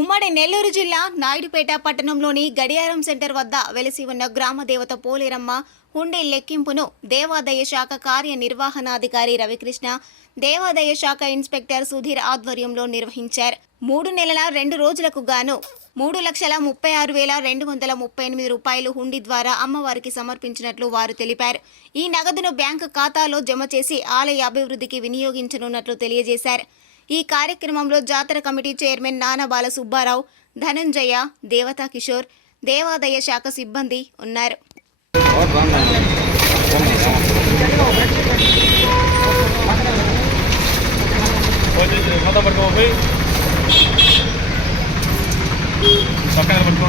ఉమ్మడి నెల్లూరు జిల్లా నాయుడుపేట పట్టణంలోని గడియారం సెంటర్ వద్ద వెలిసి ఉన్న గ్రామ దేవత పోలేరమ్మ హుండీ లెక్కింపును దేవాదాయ శాఖ కార్యనిర్వహణాధికారి రవికృష్ణ దేవాదాయ శాఖ ఇన్స్పెక్టర్ సుధీర్ ఆధ్వర్యంలో నిర్వహించారు. మూడు నెలల రెండు రోజులకు గాను మూడు లక్షల ముప్పై ఆరు వేల రెండు వందల ముప్పై ఎనిమిది రూపాయలు హుండీ ద్వారా అమ్మవారికి సమర్పించినట్లు వారు తెలిపారు. ఈ నగదును బ్యాంకు ఖాతాలో జమ చేసి ఆలయ అభివృద్ధికి వినియోగించనున్నట్లు తెలియజేశారు. ఈ కార్యక్రమంలో జాతర కమిటీ చైర్మన్ నానబాల సుబ్బారావు ధనంజయ దేవతా కిషోర్ దేవాదాయ శాఖ సిబ్బంది ఉన్నారు. పక్కన పట్టుకో.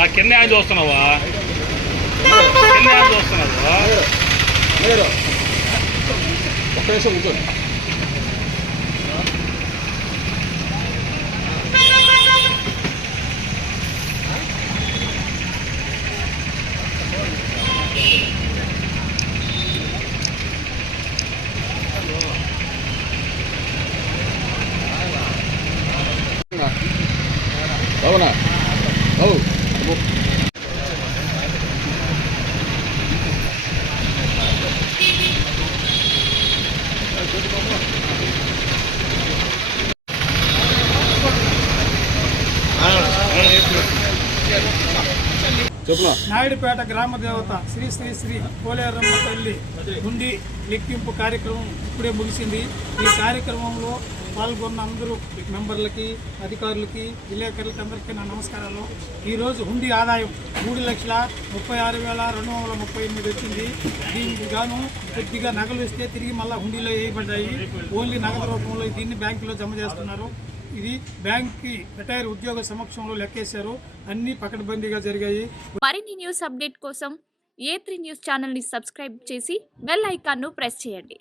నా కింద ఆయన చూస్తున్నావా? కింద ఆయన చూస్తున్నావా? ఒక్క నిమిషం కూర్చోండి. బాబునా నాయుడుపేట గ్రామ దేవత శ్రీ శ్రీ శ్రీ పోలేరమ్మ తల్లి ఉండి లెక్కింపు కార్యక్రమం ఇప్పుడే ముగిసింది. ఈ కార్యక్రమంలో పాల్గొన్న అందరూ మెంబర్లకి అధికారులకి విలేకరులకి అందరికీ నా నమస్కారాలు. ఈరోజు హుండీ ఆదాయం మూడు లక్షల ముప్పై ఆరు వేల రెండు వందల ముప్పై ఎనిమిది వచ్చింది. దీనికి గాను కొద్దిగా నగలు ఇస్తే తిరిగి మళ్ళీ హుండీలో వేయబడ్డాయి. ఓన్లీ నగదు రూపంలో దీన్ని బ్యాంకులో జమ చేస్తున్నారు. ఇది బ్యాంక్కి రిటైర్ ఉద్యోగ సమక్షంలో లెక్కేశారు. అన్ని పకడ్బందీగా జరిగాయి. మరిన్ని న్యూస్ అప్డేట్ కోసం ఏ త్రీ న్యూస్ ఛానల్ని సబ్స్క్రైబ్ చేసి బెల్ ఐకాన్ను ప్రెస్ చేయండి.